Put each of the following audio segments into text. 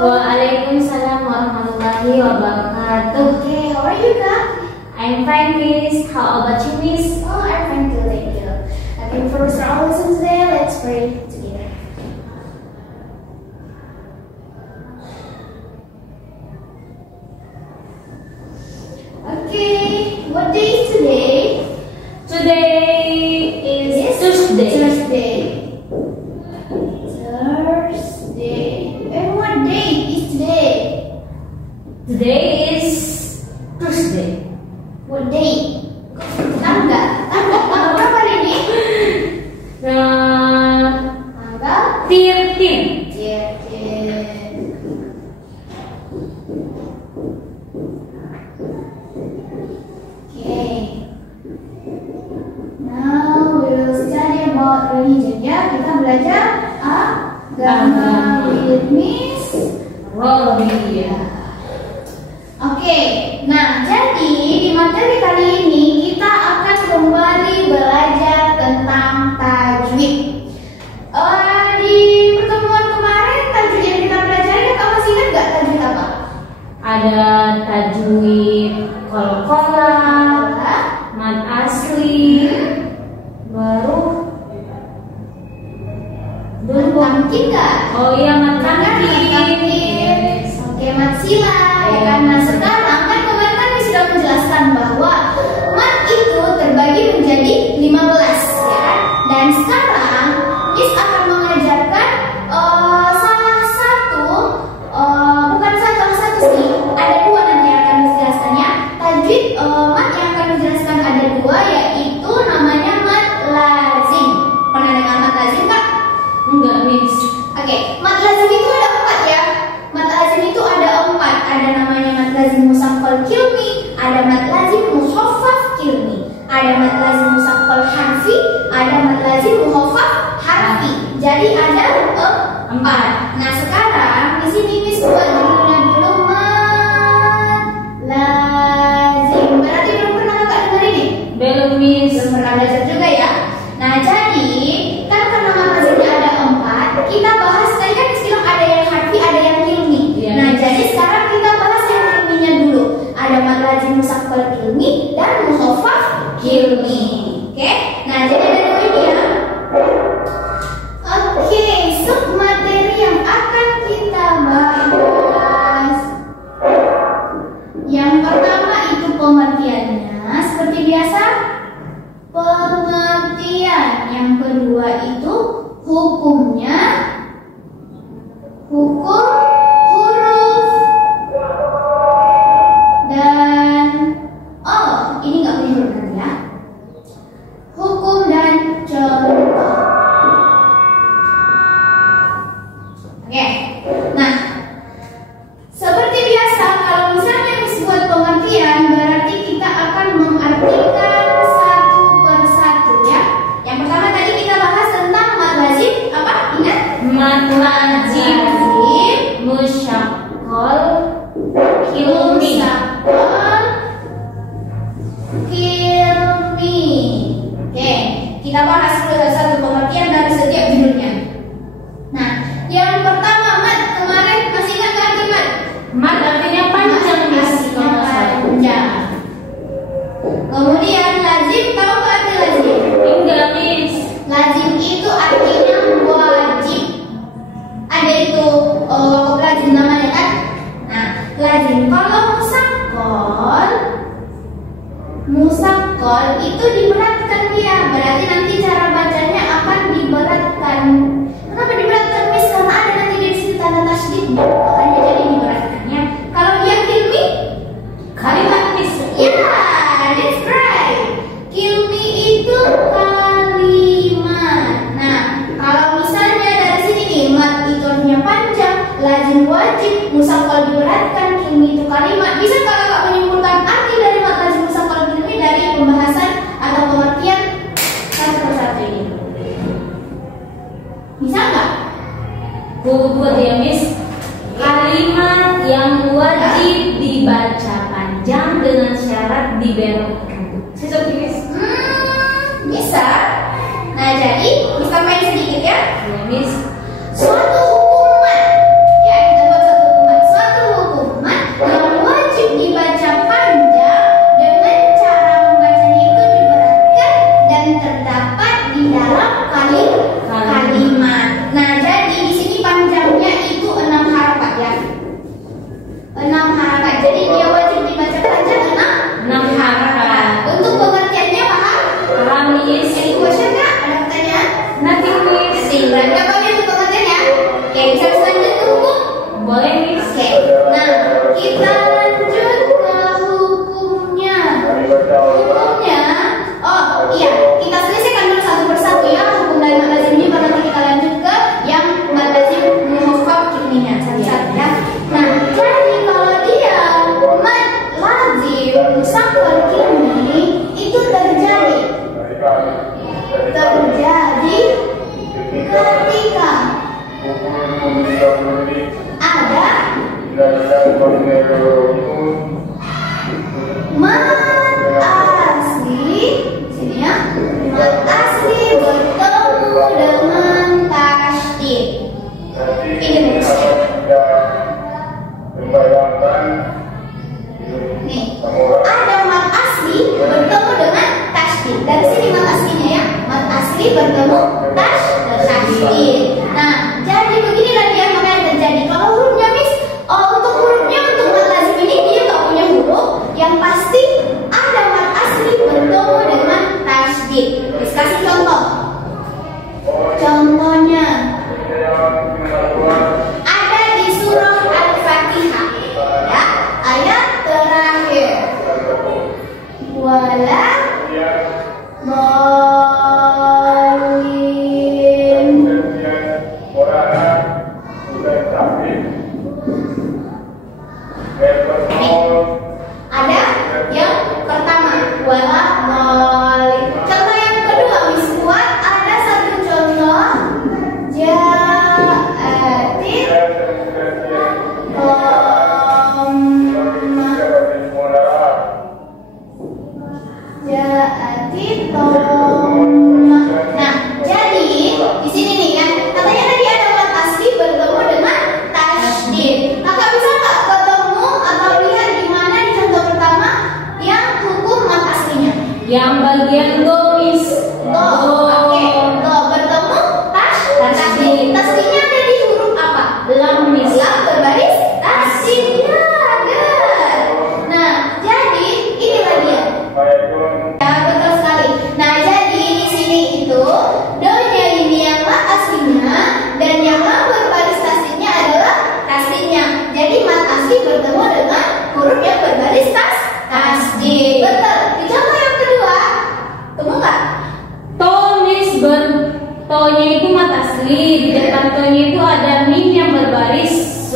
Waalaikumsalam warahmatullahi wabarakatuh. Okay, how are you, Kak? I'm fine, Miss. How about you, Miss? Oh, I'm fine too, thank you. Okay, before we start our lesson today, let's pray together. Okay, what day is today? Today is Tuesday. Thursday. And what day is today? Today is Tuesday. What day? Tanggal berapa hari ini? Tanggal 13. Okay. Now we will study about religion. Ya, kita belajar agama with Miss Rodia. Oke, nah jadi di materi kali ini kita akan kembali belajar tentang tajwid. Di pertemuan kemarin tajwid yang kita pelajari, kamu masih ingat nggak tajwid apa? Ada tajwid qalqalah, mad asli, baru Tamkin nggak? Oh iya, mad tamkin. Tamkin. Oke, mad sila. Ya kan? Nah sekarang kan kemarin kan sudah menjelaskan bahwa mad itu terbagi menjadi 15, ya kan? Dan sekarang Miss akan mengajarkan salah satu, bukan salah satu sih, ada dua nanti yang akan dijelaskannya. Tajwid mad yang akan dijelaskan ada dua, yaitu namanya mad lazim. Pernah dengar mad lazim Kak? Enggak, Miss. Oke, mad lazim itu ada 4 ya. Mad lazim itu ada 4. Ada namanya mad lazim musaqqal kilmi, ada mad lazim muhaffaf kilmi, ada mad lazim musaqqal harfi, ada mad lazim muhaffaf harfi. Jadi ada 4. Nah, sekarang di sini Miss buat judulnya dulu mad lazim. Berarti belum pernah Kakak dengar ini? Belum, Miss. Belum pernah belajar juga ya. Nah, jadi kan karena mad lazimnya ada 4, kita bahas tadi kan istilah ada yang harfi, ada yang kilmi. Iya. Nah, jadi sekarang kita bahas yang kilminya dulu. Ada mad lazim musaqqal kilmi dan muhaffaf kilmi. Oke? Nah, jadi ada dua ini ya. Oke, submateri yang akan kita bahas. Yang pertama itu pengertiannya, seperti biasa pengertian. Yang kedua itu hukumnya, hukum huruf, dan ini nggak punya huruf nanti ya, hukum dan contoh. Oke, nah seperti biasa kalau misalnya Miss buat pengertian, berarti kita akan mengartikan satu per satu ya. Yang pertama tadi kita bahas tentang mad lazim apa? Ingat? Mad lazim musyaqqal kilmi. Musaqqal kilmi. Oke, kita bahas dulu satu pengertian dari setiap judulnya. Nah, yang pertama mad, kemarin masih ingat kan arti mad? Mad artinya panjang, Miss. Artinya panjang. Kemudian lazim, tahu nggak arti lazim? Enggak, Miss. Lazim itu artinya wajib. Ada itu wakaf lazim namanya kan? Nah, lazim kalau musaqqal itu diberatkan dia. Berarti nanti cara bacanya akan diberatkan. Kenapa diberatkan, Miss? Karena ada nanti di sini tanda tasydid. Makanya jadi diberatkannya. Kalau dia kilmi, Kalimat, Miss. ya, that's right. Kilmi itu kalimat. Nah, kalau misalnya dari sini nih, mad itu artinya panjang, lazim wajib, musaqqal diberatkan, kilmi itu kalimat. Bisa kalau Kak menyimpulkan arti dari mad lazim musaqqal kilmi dari pembahasan atau pengertian satu persatu ini? Bisa nggak? Buat ya, Miss. Kalimat yang wajib dibaca panjang dengan syarat dibelokkan. Saya Miss. Bisa. Nah, jadi kita main sedikit ya. Ya, Miss. Suatu hukuman, ya kita buat suatu Oke, bisa lanjut ke hukum? Boleh, Miss. Oke, nah kita lanjut ke hukumnya. Hukumnya, oh iya, kita selesaikan dulu satu persatu ya hukum dari mad lazim ini, baru nanti kita lanjut ke yang mad lazim muhokkak kilminya satu-satu ya. Nah, jadi kalau dia mad lazim musaqqal kilmi itu terjadi ketika ada mad asli, sini ya, mad asli bertemu dengan tasydid. Ini maksudnya. Nih, ada mad asli bertemu dengan tasydid. Dari sini mad aslinya ya, mad asli bertemu tasydid. Nah, jadi beginilah dia makanya terjadi. Kalau hurufnya Miss, untuk hurufnya untuk mad lazim ini dia nggak punya huruf, yang pasti ada mad asli bertemu dengan tasydid. Miss kasih contoh. Contohnya ada di surah Al-Fatihah ya, ayat terakhir. Wala ada yang pertama wala dhalin. Contoh yang kedua Miss buat ada satu contoh ja'atit tomah. Nah, jadi di sini nih kan katanya tadi ada mad asli bertemu dengan tasydid. Kakak bisa nggak ketemu atau lihat di mana di contoh pertama yang hukum mad aslinya? Yang bagian do, Miss. Do, oke. Do bertemu tasydid. Tasydidnya ada di huruf apa? Lam, Miss. Lam berbaris tasydid. Ya, ada. Nah, jadi inilah dia. Ya, betul sekali. Nah, jadi di sini itu do-nya ini yang mad aslinya dan yang lam berbaris tasydidnya adalah tasydidnya. Jadi mad asli bertemu dengan huruf yang berbaris tasydid. Betul. Di contoh yang kedua, temu nggak? To, Miss. To-nya itu mad asli. Di depan to-nya itu ada mim yang berbaris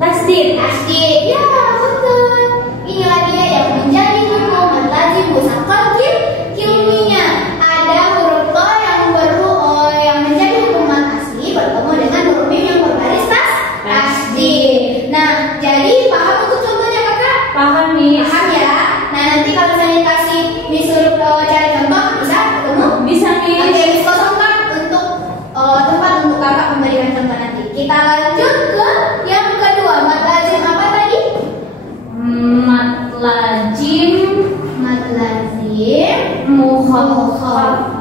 tasydid. Tasydid. Ya, betul. Inilah dia yang menjadi hukum mad lazim musaqqal kilminya. Ada huruf to yang menjadi hukum mad asli bertemu dengan huruf mim yang berbaris tasydid. Nah, jadi paham untuk contohnya kakak? Paham, Miss. Paham ya? Nah, nanti kalau misalnya kasih disuruh cari contoh bisa ketemu? Bisa, Oke, Miss. Miss kosongkan untuk tempat untuk kakak memberikan contoh nanti. Kita lanjut ke yang kedua, mad lazim apa tadi? Mad lazim Mad lazim muhokkak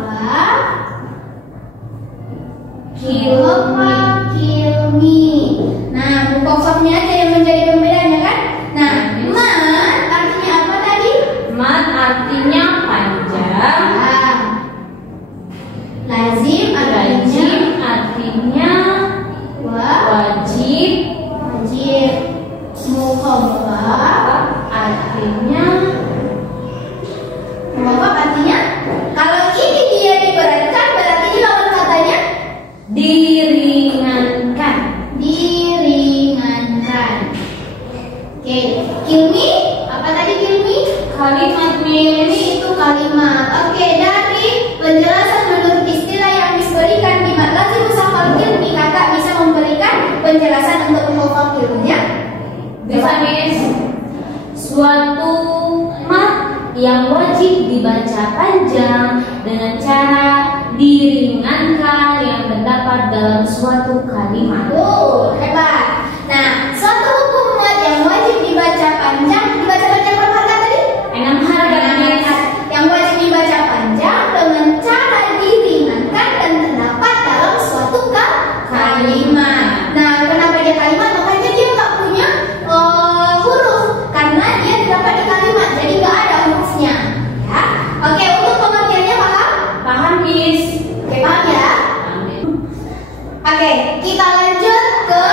kilmi. Nah, muhokkaknya aja yang menjadi pembedanya kan? Nah, mad artinya apa tadi? Mad artinya panjang. Lazim artinya wajib. Muhokkak artinya kalau ini dia diberatkan berarti ini lawan katanya Diringankan. Oke, kilmi apa tadi kilmi? Kalimat, Miss. Kilmi itu kalimat. Oke, dari penjelasan menurut istilah yang diberikan di mad lazim musaqqal kilmi, kakak bisa memberikan penjelasan untuk muhokkak kilminya? Bisa, Miss. Suatu mad yang wajib dibaca panjang dengan cara diringankan yang terdapat dalam suatu kalimat. Hebat. Nah, suatu hukum mad yang wajib dibaca panjang berapa harga tadi? 6 harga, Miss. Yang wajib dibaca panjang dengan cara diringankan dan terdapat dalam suatu kalimat. Nah, kenapa dia kalimat? Makanya dia nggak punya huruf karena dia terdapat di kalimat, jadi nggak ada hurufnya. Ya, oke. Untuk pengertiannya paham? Paham, Miss. Oke, paham ya? Amin. Oke, kita lanjut ke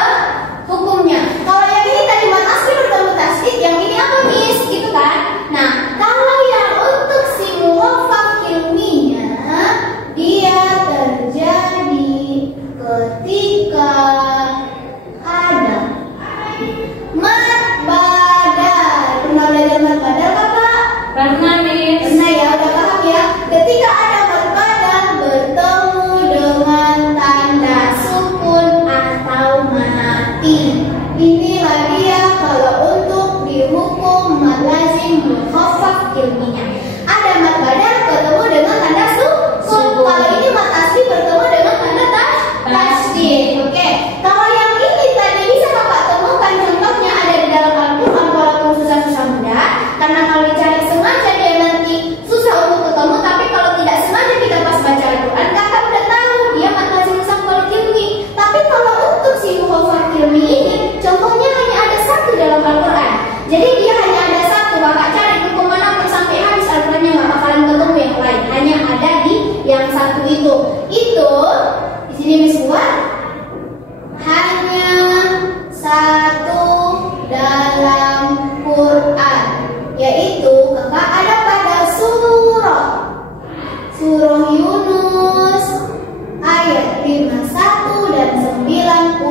hukumnya. Kalau yang ini tadi mat asli bertemu tasdid, yang ini apa Miss? Gitu kan? Nah, kalau yang untuk si muhafaf ilminya, dia terjadi ketika ada mat badal. Pernah belajar mat badal Kakak? Pernah Miss. Pernah ya, udah paham ya? Ketika ada mat badal bertemu dengan tanda sukun atau mati. Inilah dia kalau untuk dihukum mat lazim muhafaf ilminya. Ada mat badal bertemu dengan tanda sukun. Kalau ini mat asli bertemu dengan tanda tasdid. Oke. Kalau yang ini tadi bisa Kakak temukan contohnya ada di dalam Al-Qur'an walaupun susah-susah mudah. Karena kalau dicari sengaja dia nanti susah untuk ketemu, tapi kalau tidak sengaja kita pas baca Al-Qur'an Kakak udah tahu dia mat lazim muhafal ilmi. Tapi kalau untuk si muhafal ilmi ini contohnya hanya ada satu dalam Al-Qur'an. Jadi dia hanya ada satu. Kakak cari buku manapun sampai habis Al-Qur'annya nggak bakalan ketemu yang lain. Hanya ada di yang satu itu. Itu di sini Miss buat hanya satu dalam Quran, yaitu Kakak ada pada surah Yunus ayat 51 dan 91.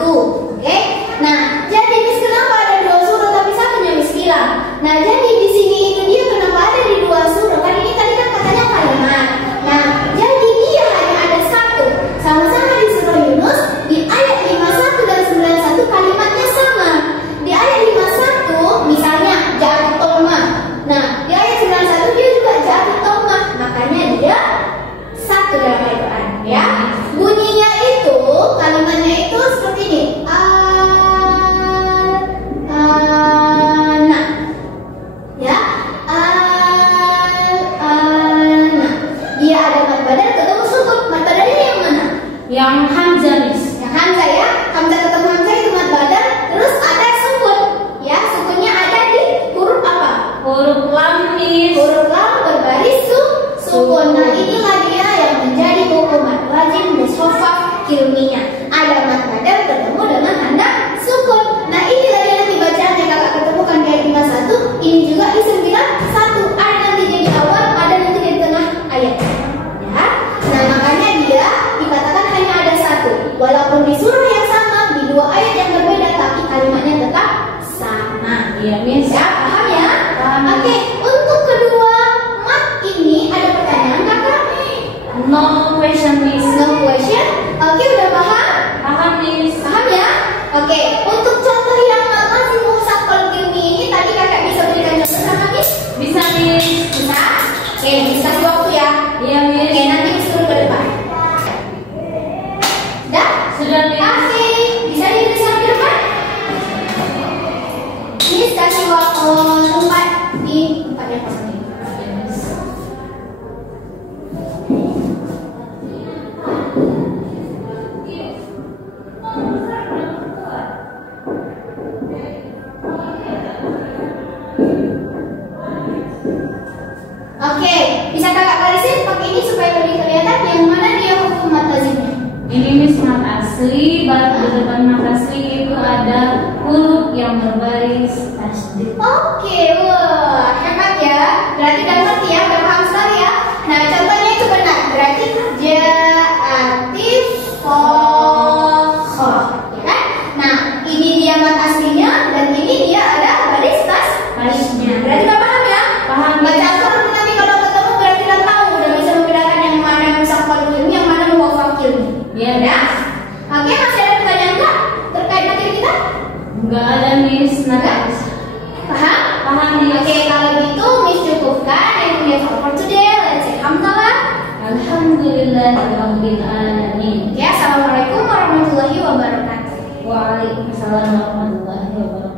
Oke? Nah, jadi Miss kenapa ada dua surah tapi satunya Miss bilang? Nah, jadi di sini itu dia kenapa ada di dua surah? Kan ini tadi kan katanya kalimat. Nah, jadi dia hanya ada satu. Sama-sama di surah Yunus di ayat 51 dan 91 kalimatnya sama. Di ayat 51 misalnya jatuh tomah. Nah, di ayat 91 dia juga jatuh tomah. Makanya dia satu dalam Al-Quran, ya. Bunyinya itu, kalimatnya itu seperti ini. Al-ana. Ya. Al-ana. Dia ada mat badal ketemu sukun. Mat badalnya yang mana? Yang hamzah Miss. Yang hamzah ya. Hamzah ketemu hamzah itu mat badal. Terus ada sukun. Ya, sukunnya ada di huruf apa? Huruf lam Miss. Huruf lam berbaris sukun. Nah, inilah dia yang menjadi hukum mat lazim muhafaf ilminya. Ada mat badal bertemu dengan tanda sukun. Nah, inilah dia nanti bacaannya Kakak ketemukan di ayat 51. Ini juga isim bilang satu. Ada nanti jadi awal, ada nanti di tengah ayat. Ya. Nah, makanya dia dikatakan hanya ada satu. Walaupun di surah yang sama, di dua ayat yang berbeda, tapi kalimatnya tetap sama. Iya Miss. Ya, paham ya? Paham. Oke, untuk kedua mat ini ada pertanyaan Kakak? No question Miss. No question. Oke, udah paham? Paham Miss. Paham ya? Oke, untuk contoh yang mat lazim muhafal ilmi ini tadi Kakak bisa berikan contoh sama Miss? Bisa Miss. Bisa? Oke, bisa kasih waktu ya. Iya Miss. Oke, nanti Miss turun ke depan. Sudah? Sudah Miss. Oke, bisa dituliskan di depan? Miss kasih waktu tempat di tempat yang kosong ini. Oke, bisa Kakak garisin pakai ini supaya lebih kelihatan yang mana dia hukum mat lazimnya. Ini Miss mat asli, di depan mat asli itu ada huruf yang berbaris tasdid. Oke, wah hebat ya. Berarti udah ngerti ya, udah paham sekali ya. Nah, contohnya itu benar. Berarti ja'atif fakhoh, ya kan? Nah, ini dia mat aslinya dan ini dia ada baris Barisnya. Berarti udah paham ya? Paham. Baca Al-Quran nanti kalau ketemu berarti udah tahu, udah bisa membedakan yang mana muhafal ilmi, yang mana muhafal ilmi. Iya. Ya? Oke, masih ada pertanyaan nggak terkait materi kita? Enggak ada Miss. Nggak? Paham? Paham Miss. Oke, kalau gitu Miss cukupkan and we have for today. Let's say hamdalah. Alhamdulillahirabbil alamin. Ya, assalamualaikum warahmatullahi wabarakatuh. Waalaikumsalam warahmatullahi wabarakatuh.